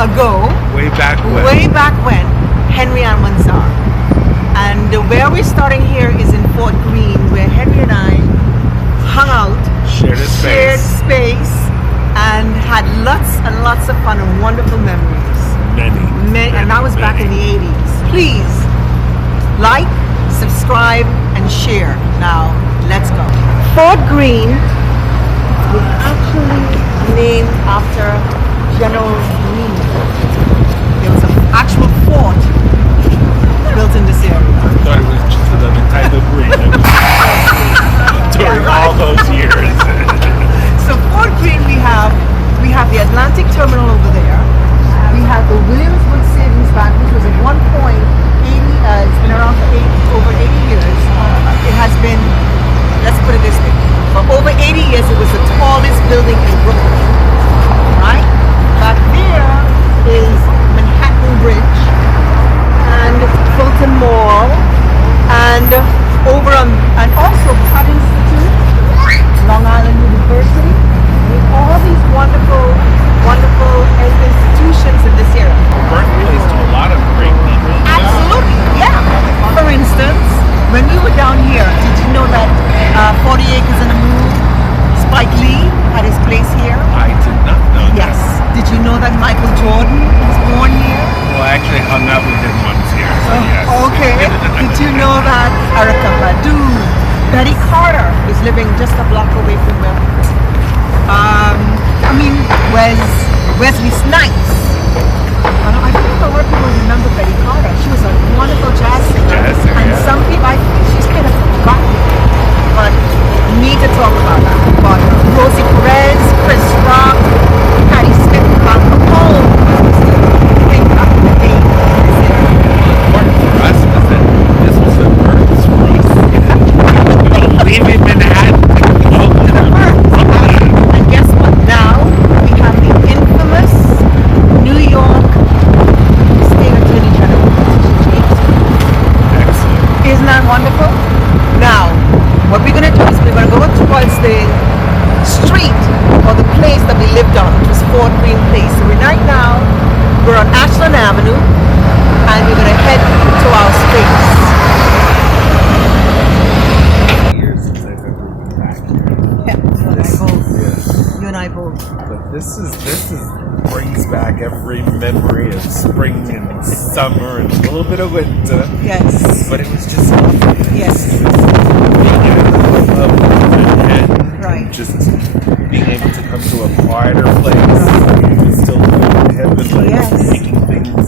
ago. Way back when. Way back when, Henry Almanzar. And where we're starting here is in Fort Greene, where Henry and I hung out, Shared space, and had lots and lots of fun and wonderful memories. Many. And that was back in the 80s. Please like, subscribe, and share. Now, let's go. Fort Greene was actually named after General Greene. There was an actual fort built in this area. I thought it was just another type of green during all those years. So Fort Greene, we have the Atlantic Terminal over there. We have the Williamsburg Savings Bank, which was at one point it's been around for over 80 years. It has been, let's put it this way, for over 80 years it was the tallest building in Brooklyn. Right? Back there is Manhattan Bridge and Fulton Mall and and also Pratt Institute, Long Island University, with all these wonderful institutions in this area. Birthplace to a lot of great people. Absolutely, yeah. For instance, when we were down here, did you know that 40 Acres and a Move, Spike Lee had his place here? I did not know that. Yes. Did you know that Michael Jordan was born here? Well, I actually hung out with him once here, so yes. Okay. Did you know that Erykah Badu, Betty Carter is living just a block away from where we live? Wesley Snipes. I think a lot of people remember Betty Carter. She was a wonderful jazz singer. And some people, I think she's kind of forgotten. But we need to talk about that. But Rosie Perez, Chris Rock, Patti Smith, Bob Capone. Think back in the day. What for us was that this was the birth for us. Don't leave him in Manhattan. And guess what? Now we have the infamous New York State Attorney General. Excellent. Isn't that wonderful? Now, what we're going to do is we're going to go towards the street or the place that we lived on, which was Fort Greene Place. So right now, we're on Ashland Avenue, and we're going to head to our space. Years since I've ever been back here. You and I both. But this brings back every memory of spring and summer and a little bit of winter. Yes. But it was just lovely. Yes. Right. Just being able to come to a quieter place. It was still hip and like making things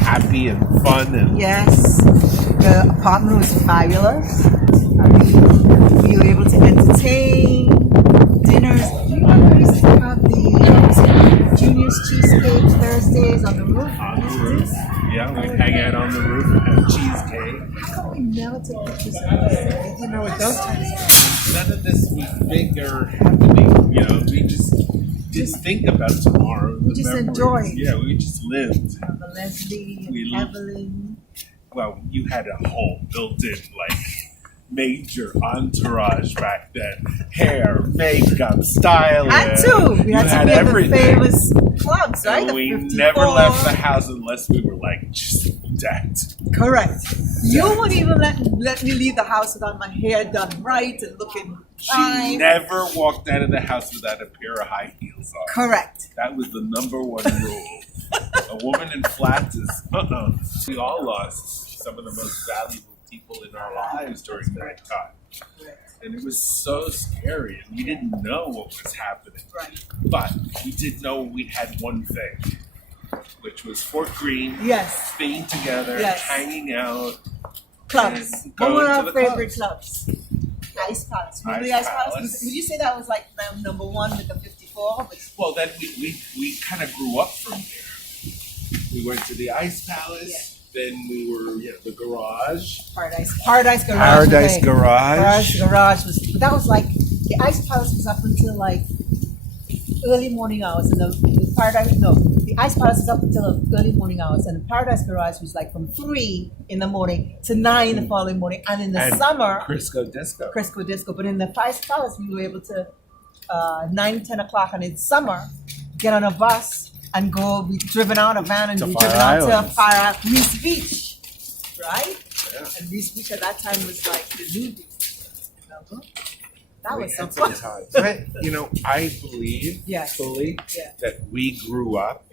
happy and fun and yes. The apartment was fabulous. I mean, we were able to entertain, dinners. Do you remember we used to have the Junior's Cheesecake Thursdays on the roof? On the roof. Yeah, we'd hang out on the roof and have cheesecake. How come we never took pictures of this? You know, at those times, none of this was big or happening. You know, we just didn't think about tomorrow. We just enjoyed. Yeah, we just lived. Leslie and Evelyn. Well, you had a whole built-in, like, major entourage back then. Hair, makeup, styling. Had to. We had to be at the famous clubs, right? And the we 54. never left the house unless we were, like, just decked. Correct. You wouldn't even let me leave the house without my hair done right and looking fine. She never walked out of the house without a pair of high heels on. Correct. That was the number one rule. A woman in flats is, We all lost some of the most valuable people in our lives during that time. And it was so scary, and we didn't know what was happening. Right. But we did know we had one thing, which was Fort Greene, Yes. being together, Yes. hanging out. Clubs. And What were going our to the favorite clubs? Ice Palace. Remember the Ice Ice Palace? Palace. Would you say that was like number one with the 54? Well, then we kind of grew up from there. We went to the Ice Palace. Yeah. Then we were, the garage. Paradise Garage. Paradise okay. Garage. Paradise Garage was, but that was like, the Ice Palace was up until like early morning hours, and the Ice Palace was up until early morning hours, and the Paradise Garage was like from 3 in the morning to 9 the following morning, and in the summer, Crisco Disco. But in the Ice Palace, we were able to 9, 10 o'clock, and in summer, get on a bus and go be driven out of van and To be Fire driven out to Islands. Fire Reese Beach, right? Yeah. And Reese Beach at that time was like the new beach. Remember? That We was some had some fun. times. But, you know, I believe Yes. fully Yeah. that we grew up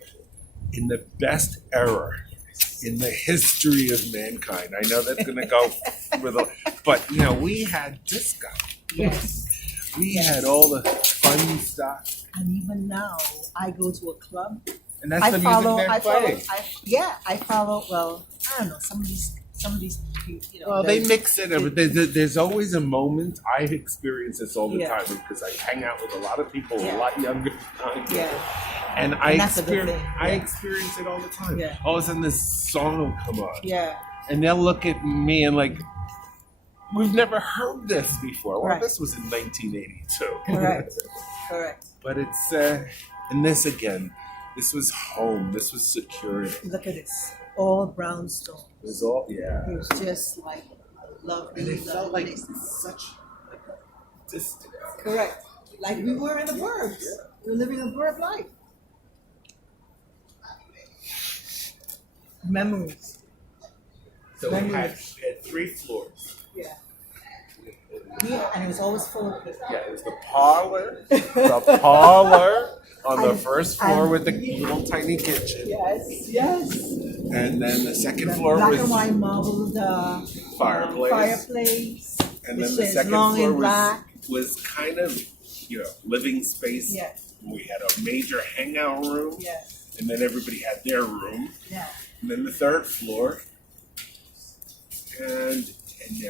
in the best era in the history of mankind. I know that's going to go with a, but you know, we had disco. Yes. We Yes. had all the fun stuff, And even now, I go to a club. and that's I the follow. music I they're follow. playing. I follow. Well, I don't know. Some of these, you know. Well, they mix it. But there's always a moment. I experience this all the Yeah. time because I hang out with a lot of people Yeah. a lot younger than I do. Yeah. And And that's a good experience, thing. I Yeah. experience it all the time. Yeah. All of a sudden, this song will come on, Yeah. and they'll look at me and like, "We've never heard this before." Well, Right. this was in 1982. Correct. Correct. But it's and this again, this was home. This was security. Look at this. All brownstone. It was all It was just like lovely. And it felt like lovely. such distance. Correct. Like we were in the burbs. We were living a burb life. Memories. So we had 3 floors. Yeah. Yeah, and it was always full of people. Yeah, it was the parlor on the And- first floor and- with the little tiny kitchen, Yes, yes. and then the second The floor black was and white marbled fireplace. fireplace. And the then the chairs second long floor and black. was kind of, you know, living space. Yes, We had a major hangout room, yes, and then everybody had their room. yeah. And then the third floor, and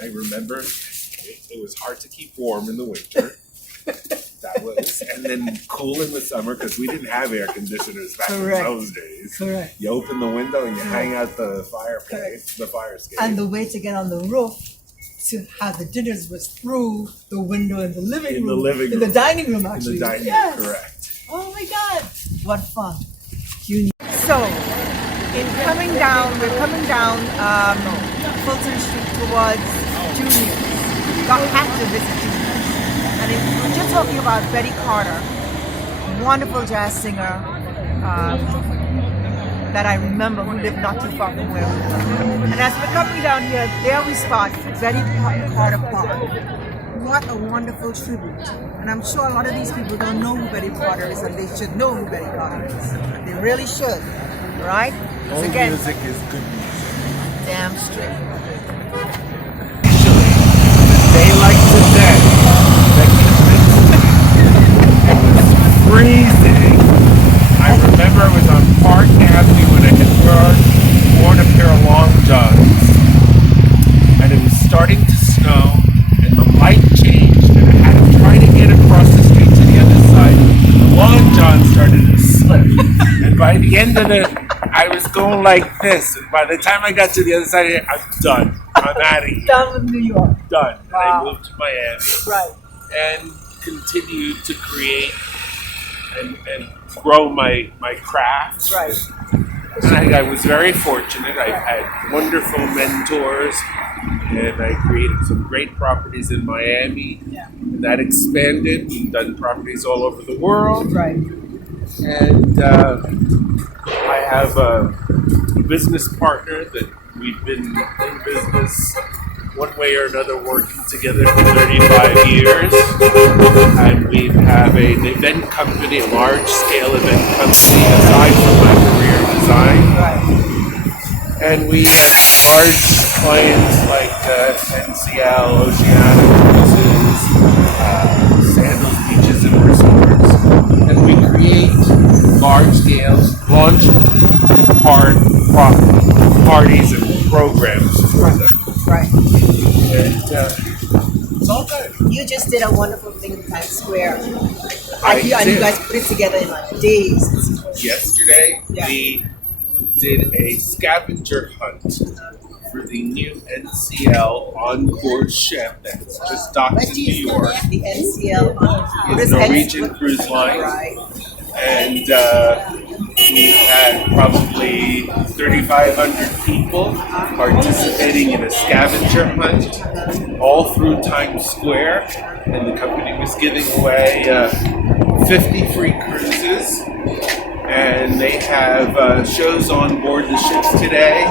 I remember it was hard to keep warm in the winter. That was, and then cool in the summer because we didn't have air conditioners back Correct. in those days. Correct. You open the window and you Correct. hang out the fireplace, the fire escape. And the way to get on the roof to have the dinners was through the window in the living In the room. living In the room. dining room, in actually. the dining Yes. room, correct. Oh my God. What fun. So, in coming down, we're coming down Fulton Street towards Junior. Got had to visit Junior. And we're just talking about Betty Carter, wonderful jazz singer that I remember who lived not too far from where we were. And as we're coming down here, there we spot Betty Carter Park. What a wonderful tribute. And I'm sure a lot of these people don't know who Betty Carter is, and they should know who Betty Carter is. They really should, right? All So again, music is good music. damn straight. Day like today, that it was freezing. I remember I was on Park Avenue when I had worn a pair of long johns, and it was starting to snow, and the light changed, and I had to try to get across the street to the other side. The long john started to slip, and by the end of it, I was going like this, and by the time I got to the other side, I'm done. I'm out of here. Down with New York. Done. And I Wow. moved to Miami Right. and continued to create and grow my craft. Right. And I was very fortunate. I had wonderful mentors, and I created some great properties in Miami. Yeah. And that expanded. We've done properties all over the world. Right. And I have a business partner that we've been in business one way or another working together for 35 years. And we have an event company, a large-scale event company, aside from my career in design. Right. And we have large clients like NCL, Oceana Cruises, Sandals Beaches and Resorts. And we create large-scale launch parties and programs for them. Right. And it's all good. You just did a wonderful thing in Times Square. I And you did. guys put it together in like days. Yesterday, Yeah. we did a scavenger hunt for the new NCL Encore ship that's just docked in New York. The NCL on It's Norwegian Cruise Line. Right. And we had probably 3,500 people participating in a scavenger hunt all through Times Square, and the company was giving away 50 free cruises and and they have shows on board the ships today,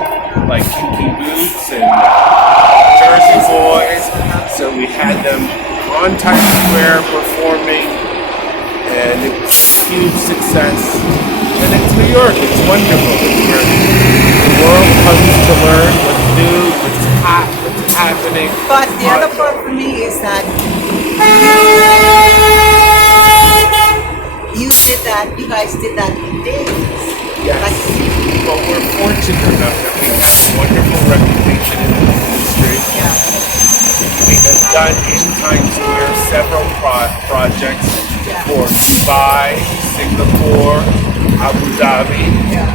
like Kinky Boots and Jersey Boys. So we had them on Times Square performing, and it was a huge success. And it's New York, it's wonderful. It's where the world comes to learn what's new, what's hot, what's happening. But the other part for me is that you guys did that in days. Yes. Well, we're fortunate enough that we have a wonderful reputation in the industry. Yeah. We have done in Times Square several projects for Dubai, Singapore, Abu Dhabi. Yeah.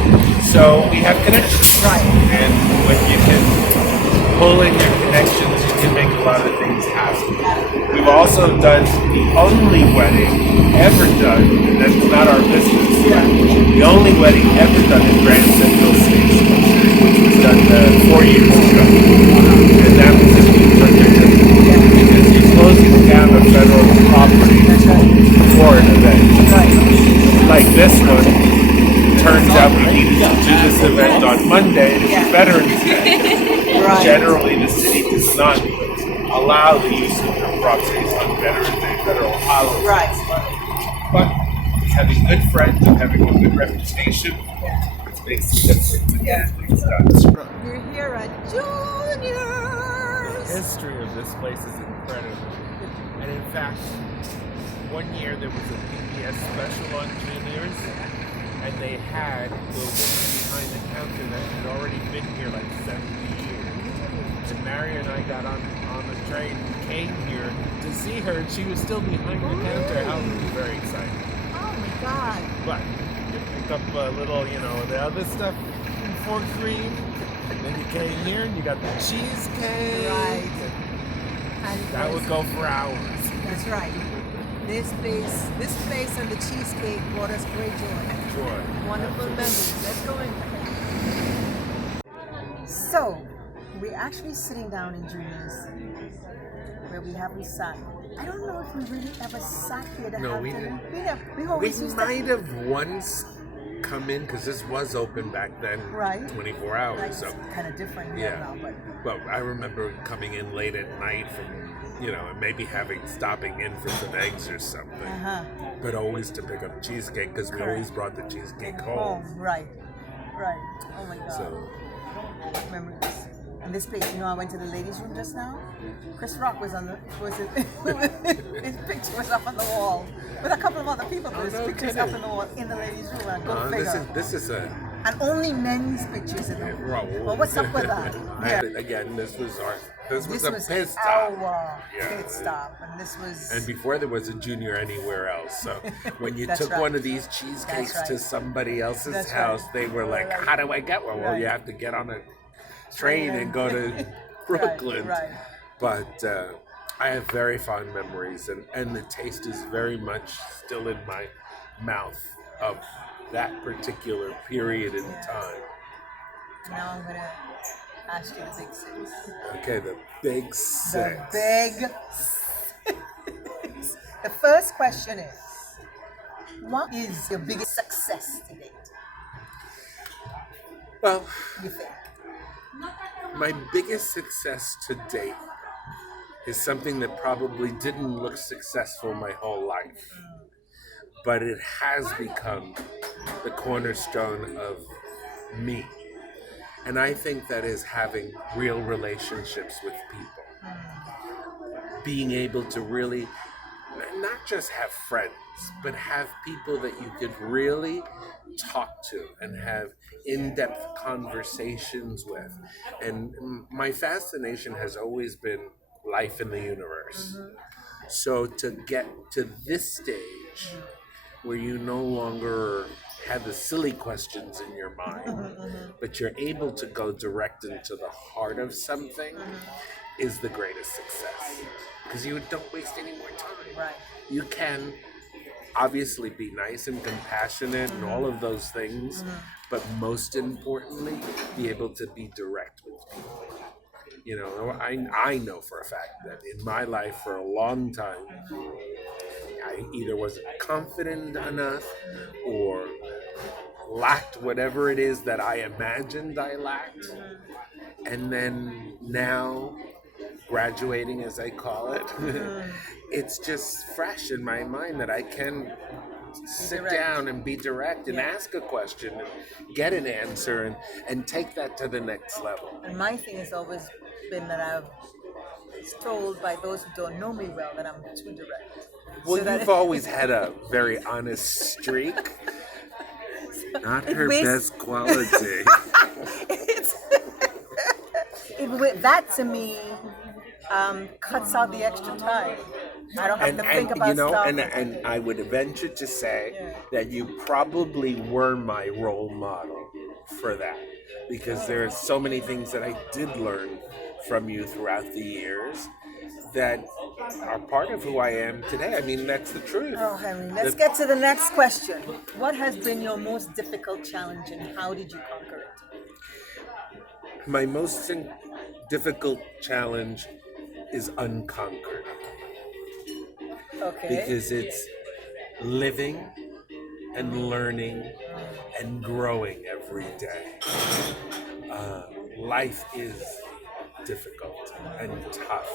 So we have connections. Right. And when you can pull in your connections, you can make a lot of things happen. We've also done the only wedding ever done, and that's not our business, the only wedding ever done in Grand Central Station, which was done 4 years ago. And that was a huge undertaking because you're closing down a federal property for an event. Like this one, turns out we needed to do this event on Monday, and it's Veterans Day. Right. Generally, the city does not allow the use of their properties on Veterans Day, federal holidays. Right. But having good friends and having a good reputation, it makes a difference in getting things done. We're here at Junior's. The history of this place is incredible. And in fact, one year there was a PBS special on Juniors, and they had the woman behind the counter that had already been here like 70 years. And Mary and I got on the train and came here to see her, and she was still behind the counter. I was very excited. Oh my God. But you pick up a little, the other stuff for cream. Then you came here and you got the cheesecake. Right. And That would go for hours. That's right. This place and the cheesecake brought us great joy. Sure. Wonderful memories. Let's go in. So, we're actually sitting down in Junior's where we haven't sat. I don't know if we really ever sat here to have dinner. We always used to. might have once come in because this was open back then, Right. 24 hours. Like, So kind of different Yeah. now, Well, I remember coming in late at night from, and maybe stopping in for some eggs or something. But always to pick up cheesecake because we Correct. always brought the cheesecake home. home. Right. Oh my God. So Memories. And this place, I went to the ladies' room just now. Chris Rock his picture was up on the wall with a couple of other people. But his no pictures kidding. up in the wall in the ladies' room. And go figure. this is a And only men's pictures in the room. Well, what's up with that? Again, this was This a was pit stop. our Yeah. pit stop, and this was. And before there was a Junior anywhere else. So when you That's took right. one of these cheesecakes That's to right. somebody else's That's house, right. they were like, how do I get one? Well, Right. you have to get on a train and go to Brooklyn. Right. But I have very fond memories, and the taste is very much still in my mouth of that particular period in time. Now I'm gonna ask you the big six. Okay, the big six. The big six. The first question is, what is your biggest success to date? Well, You think? my biggest success to date is something that probably didn't look successful my whole life, but it has become the cornerstone of me. And I think that is having real relationships with people. Being able to really not just have friends, but have people that you could really talk to and have in-depth conversations with. And my fascination has always been life in the universe. So to get to this stage where you no longer have the silly questions in your mind, but you're able to go direct into the heart of something is the greatest success. Because you don't waste any more time. Right. You can obviously be nice and compassionate and all of those things, but most importantly, be able to be direct with people. I know for a fact that in my life for a long time, I either wasn't confident enough or lacked whatever it is that I imagined I lacked. And then now, graduating as I call it, it's just fresh in my mind that I can sit direct. down and be direct and Yeah. ask a question and get an answer and take that to the next level. And my thing has always been that I've told by those who don't know me well that I'm too direct. Well, So that- you've always had a very honest streak. Not her Waste- best quality. That to me cuts out the extra time. I don't have to think about you know, stuff. and I would venture to say Yeah. that you probably were my role model for that, because there are so many things that I did learn from you throughout the years that are part of who I am today. I mean, that's the truth. Oh, Henry, let's get to the next question. What has been your most difficult challenge and how did you conquer it? My most difficult challenge is unconquered, Okay. because it's living and learning and growing every day. Life is difficult and tough,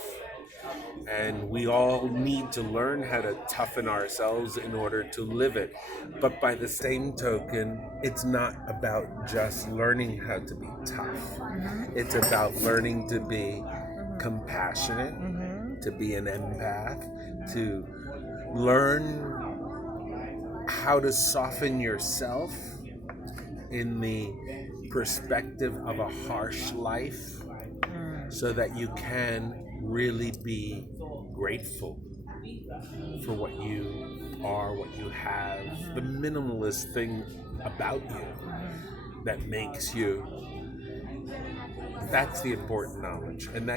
and we all need to learn how to toughen ourselves in order to live it. But by the same token, it's not about just learning how to be tough. It's about learning to be compassionate, to be an empath, to learn how to soften yourself in the perspective of a harsh life, so that you can really be grateful for what you are, what you have, the minimalist thing about you that makes you. That's the important knowledge, and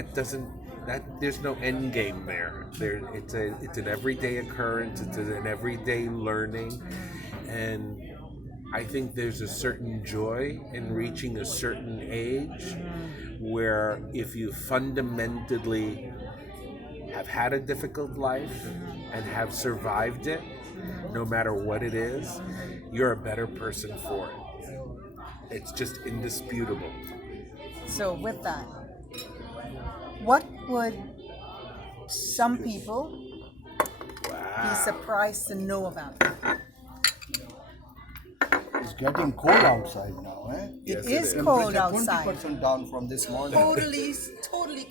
there's no end game there. It's an everyday occurrence. It's an everyday learning, and I think there's a certain joy in reaching a certain age where if you fundamentally have had a difficult life and have survived it, no matter what it is, you're a better person for it. It's just indisputable. So with that, what would some people be surprised to know about you? It's getting cold outside now, eh? Yes, It is is. cold Temperature outside. 20% down from this morning. Totally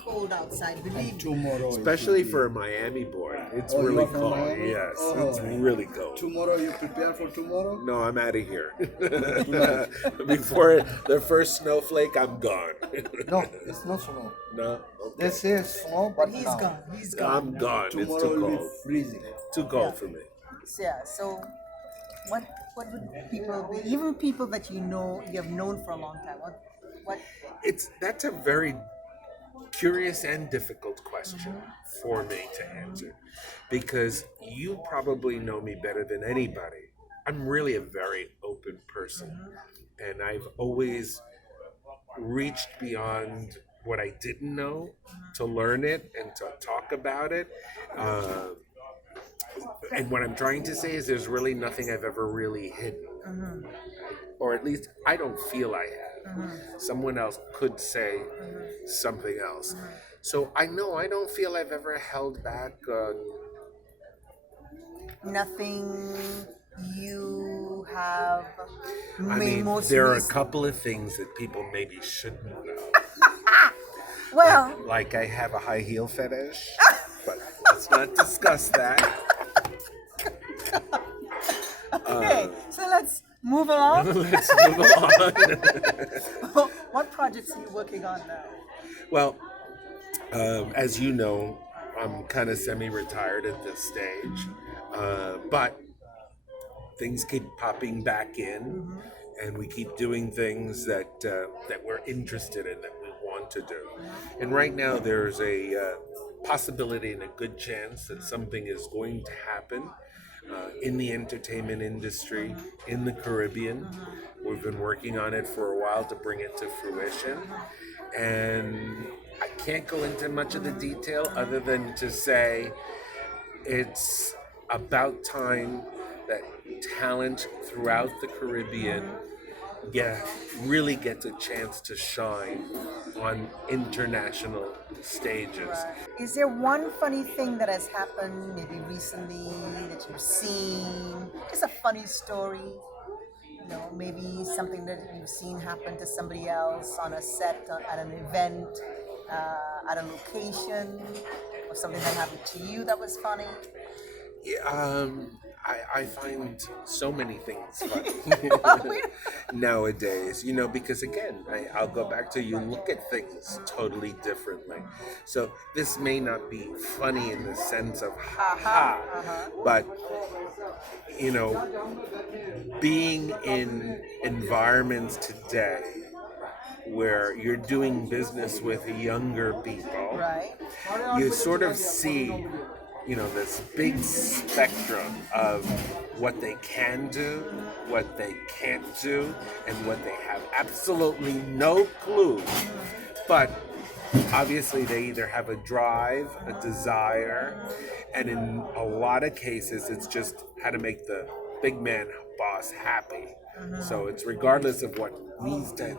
cold outside, believe me. Tomorrow. Especially for a Miami boy, it's Oh, really you're from cold. Miami? Yes, Oh. it's really cold. Tomorrow you prepare for tomorrow? No, I'm out of here. Before the first snowflake, I'm gone. No, it's not snow. No, They say snow, but He's now. gone. He's gone. I'm gone. It's Tomorrow too will be cold. freezing. Too cold for me. Yeah. So, what would people be? Even people that you have known for a long time. What? That's a very curious and difficult question for me to answer, because you probably know me better than anybody. I'm really a very open person, and I've always reached beyond what I didn't know to learn it and to talk about it. And what I'm trying to say is there's really nothing I've ever really hidden. Or at least I don't feel I have. Someone else could say something else. So I know I don't feel I've ever held back on. Nothing you have I made mean, most there are a recent- couple of things that people maybe shouldn't know. Well, Like I have a high heel fetish, but let's not discuss that. okay. So let's move along. Let's move on. What projects are you working on now? Well, as you know, I'm kind of semi-retired at this stage, but things keep popping back in, and we keep doing things that we're interested in, that we want to do. And right now, there's a possibility and a good chance that something is going to happen in the entertainment industry in the Caribbean. We've been working on it for a while to bring it to fruition, and I can't go into much of the detail other than to say it's about time that talent throughout the Caribbean really gets a chance to shine on international stages. Is there one funny thing that has happened maybe recently that you've seen? Just a funny story? Maybe something that you've seen happen to somebody else on a set, at an event, at a location, or something that happened to you that was funny? Yeah, I find so many things funny nowadays, because again, I'll go back to you look at things totally differently. So this may not be funny in the sense of ha ha, but being in environments today where you're doing business with younger people, Right. you sort of see, this big spectrum of what they can do, what they can't do, and what they have absolutely no clue. But obviously they either have a drive, a desire, and in a lot of cases it's just how to make the big man boss happy. So it's regardless of what needs to,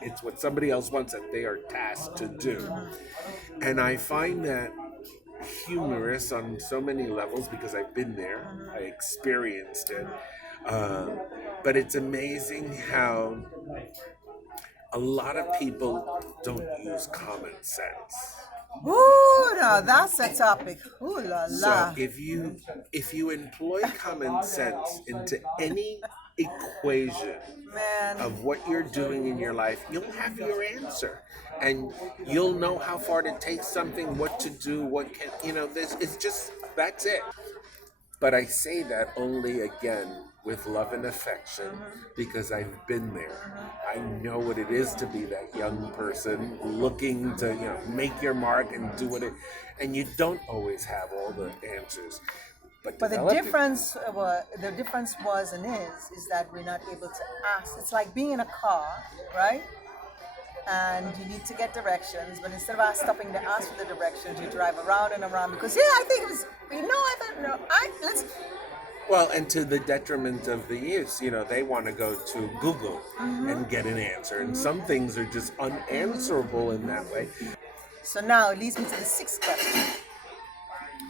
it's what somebody else wants that they are tasked to do. And I find that humorous on so many levels because I've been there, I experienced it. But it's amazing how a lot of people don't use common sense. Ooh, now that's a topic. Ooh la la. So if you employ common sense into any equation Man. of what you're doing in your life, you'll have your answer. And you'll know how far to take something, what to do, what can, this it's just, that's it. But I say that only again with love and affection because I've been there. I know what it is to be that young person looking to, make your mark and do and you don't always have all the answers. But the difference was and is that we're not able to ask. It's like being in a car, right? And you need to get directions, but instead of stopping to ask for the directions, you drive around and around because I think it was Well, and to the detriment of the youth, they want to go to Google and get an answer, and some things are just unanswerable in that way. So now it leads me to the sixth question.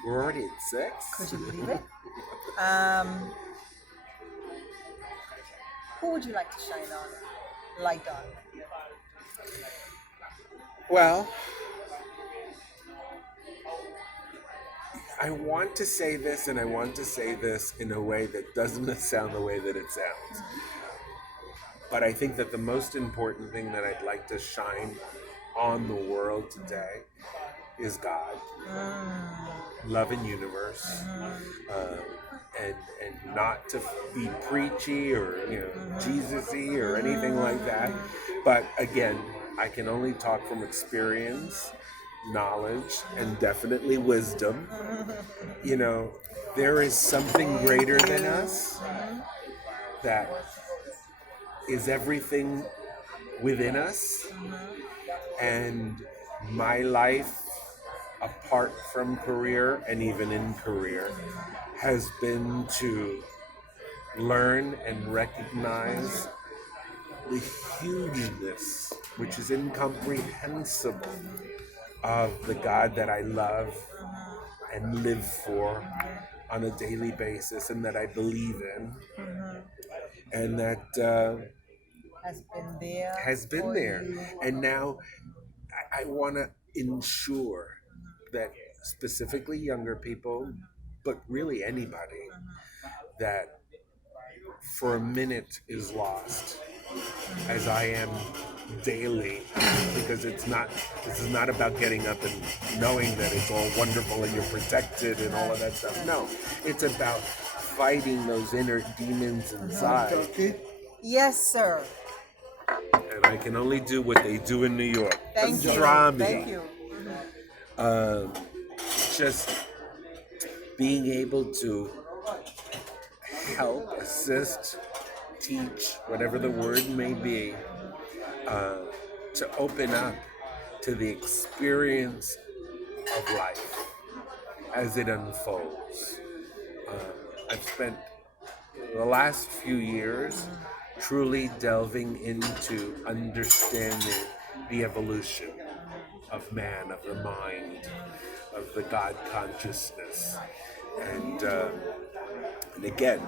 We're already at 6. Could you believe it? Who would you like to shine on, light on? Well, I want to say this, and I want to say this in a way that doesn't sound the way that it sounds. But I think that the most important thing that I'd like to shine on the world today is God, love and universe, and not to be preachy or Jesus-y or anything like that. But again, I can only talk from experience, knowledge, and definitely wisdom. There is something greater than us that is everything within us, and my life apart from career and even in career has been to learn and recognize the hugeness, which is incomprehensible, of the God that I love and live for on a daily basis and that I believe in, and that has been there. And now I want to ensure that specifically younger people, but really anybody, that for a minute is lost, as I am daily, because this is not about getting up and knowing that it's all wonderful and you're protected and all of that stuff. No, it's about fighting those inner demons inside. Yes, sir. And I can only do what they do in New York. Thank you. Pastrami. Thank you. Just being able to help, assist, teach, whatever the word may be, to open up to the experience of life as it unfolds. I've spent the last few years truly delving into understanding the evolution of man, of the mind, of the God consciousness. And again,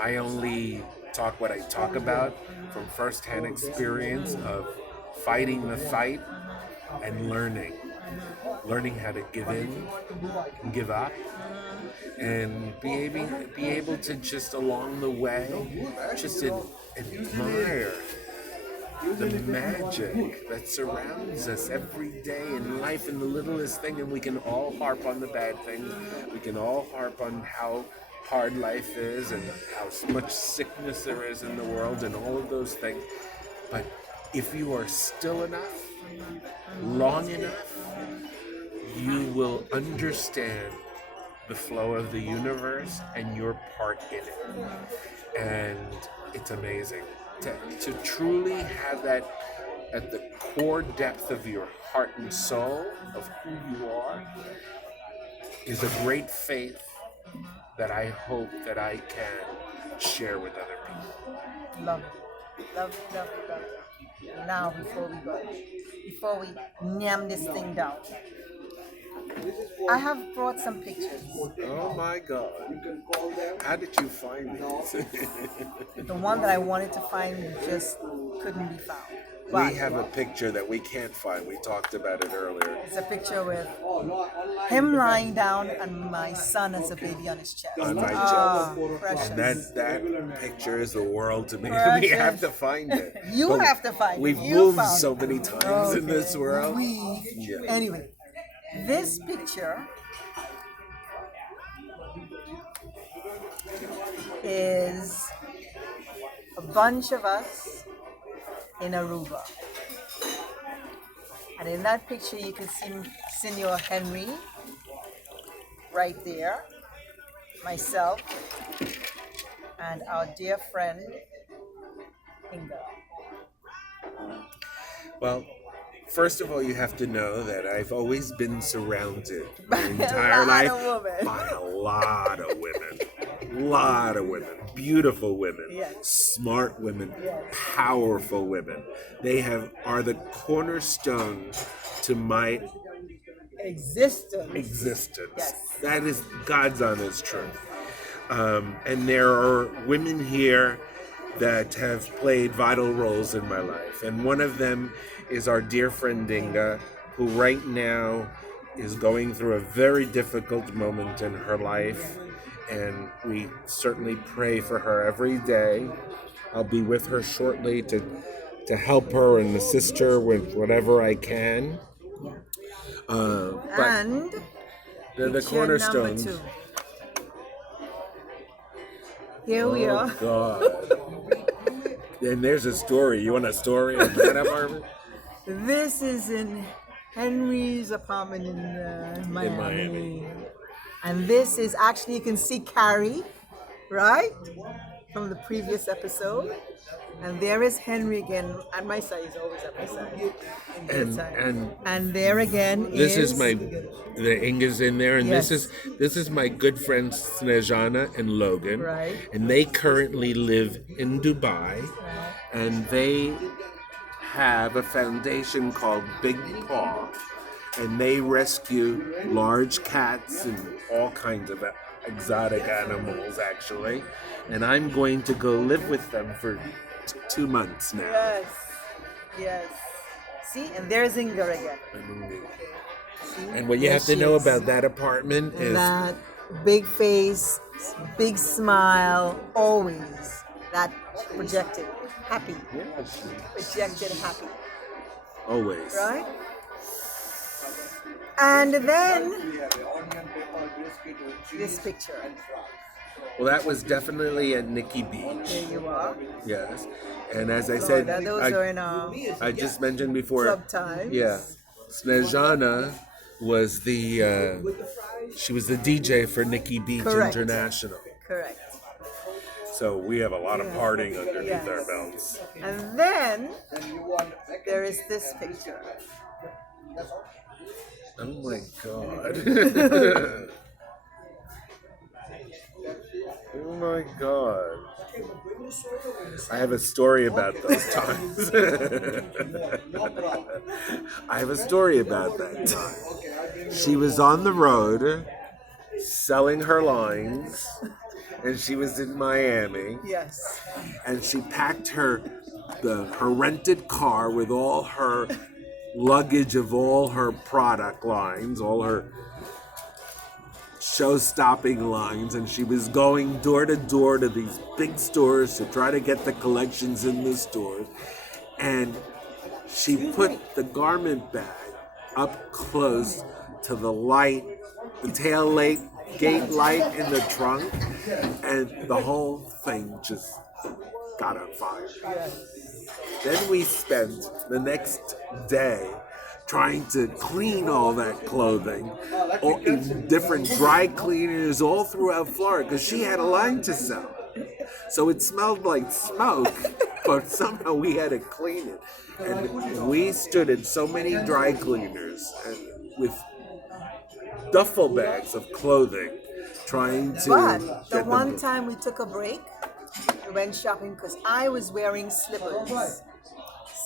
I only talk what I talk about from firsthand experience of fighting the fight and learning how to give in and give up, and be able to just along the way just admire the magic that surrounds us every day in life, in the littlest thing. And we can all harp on the bad things. We can all harp on how hard life is and how much sickness there is in the world and all of those things. But if you are still enough, long enough, you will understand the flow of the universe and your part in it. And it's amazing to truly have that at the core depth of your heart and soul of who you are is a great faith that I hope that I can share with other people. Love it. Love it, love it, love it. Now, before we nyam this thing down, I have brought some pictures. Oh my God. How did you find these? The one that I wanted to find just couldn't be found. But We have a picture that we can't find. We talked about it earlier. it's a picture with him lying down and my son as a baby on his chest. On my Precious. And that picture is the world to me. We Precious. have to find it. You But have to find it. We've You moved found so it. many times in this world. Yeah. Anyway, this picture is a bunch of us in Aruba. And in that picture, you can see Senor Henry right there, myself, and our dear friend, Inga. Well, first of all, you have to know that I've always been surrounded my entire A lot life of women. by a lot of women. Lot of women, beautiful women, Yes. smart women, Yes. powerful women. They are the cornerstone to my Existence. existence. Yes. That is God's honest truth. And there are women here that have played vital roles in my life. And one of them is our dear friend Inga, who right now is going through a very difficult moment in her life. And we certainly pray for her every day. I'll be with her shortly to help her and assist her with whatever I can. But And they're the picture cornerstones. number 2. Here we Oh are. God! And there's a story. You want a story of that apartment? This is in Henry's apartment in Miami. Miami. And this is actually, you can see Carrie, right? From the previous episode. And there is Henry again. At my side, he's always at my side. And there again This is the Inga's in there, and Yes. this is my good friends Snejana and Logan, Right. and they currently live in Dubai, and they have a foundation called Big Paw, and they rescue large cats and all kinds of exotic animals, actually. And I'm going to go live with them for 2 months now. Yes. Yes. See? And there's Inga again. See? And what you There have to she know is. about that apartment is That big face, big smile, always. That projected happy. Projected happy. always. Right? And then this picture. Well, that was definitely at Nikki Beach. There you are. Yes. And as I said, Florida. Those are in I just mentioned before. club times. Yeah. Snejana was she was the DJ for Nikki Beach Correct. International. Correct. So we have a lot of partying underneath Yes. our belts. And then there is this picture. Oh my God. Oh my God. I have a story about those times. I have a story about that time. She was on the road selling her lines, and she was in Miami. Yes. And she packed her rented car with all her luggage of all her product lines, all her show-stopping lines, and she was going door to door to these big stores to try to get the collections in the stores. And she put the garment bag up close to the light, the tail light, gate light in the trunk, and the whole thing just got on fire. Then we spent the next day trying to clean all that clothing in different dry cleaners all throughout Florida because she had a line to sell. So it smelled like smoke, but somehow we had to clean it. And we stood in so many dry cleaners and with duffel bags of clothing trying to But the get one them. time we took a break, we went shopping because I was wearing slippers.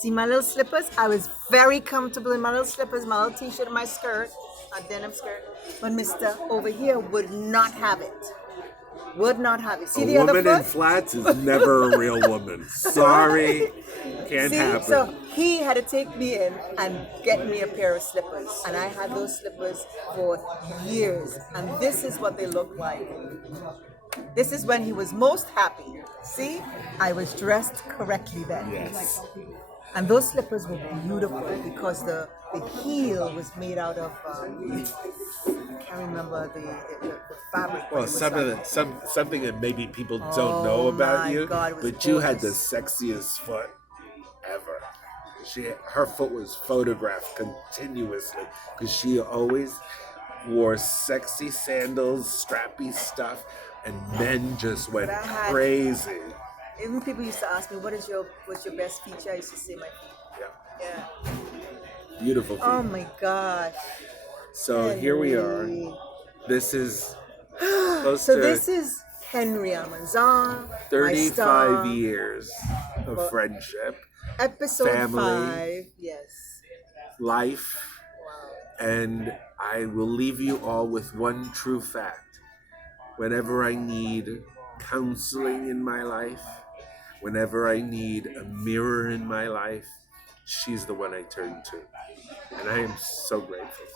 See my little slippers? I was very comfortable in my little slippers, my little t-shirt and my skirt, a denim skirt. But Mr. over here would not have it. Would not have it. See the A other woman in foot? flats is never a real woman. Sorry, can't See, happen. so he had to take me in and get me a pair of slippers. And I had those slippers for years. And this is what they look like. This is when he was most happy. See, I was dressed correctly then. Yes. And those slippers were beautiful because the heel was made out of, I can't remember the fabric. but Well, it was something that maybe people don't know about my you, God, it was but you had the gorgeous. sexiest foot ever. Her foot was photographed continuously because she always wore sexy sandals, strappy stuff, and men just went But I had- crazy. Even people used to ask me, what's your best feature? I used to say my feet. Yeah, Yeah. beautiful feet. Oh my gosh. So here we are. Henry. This is close So to this is Henry Almanzar. my 35 star. years of friendship, Episode family. 5. Yes. life, Wow. and I will leave you all with one true fact. Whenever I need counseling in my life, whenever I need a mirror in my life, she's the one I turn to. And I am so grateful.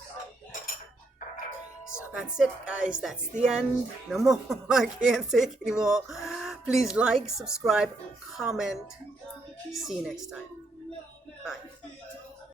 So that's it, guys. That's the end. No more. I can't take anymore. Please like, subscribe, comment. See you next time. Bye.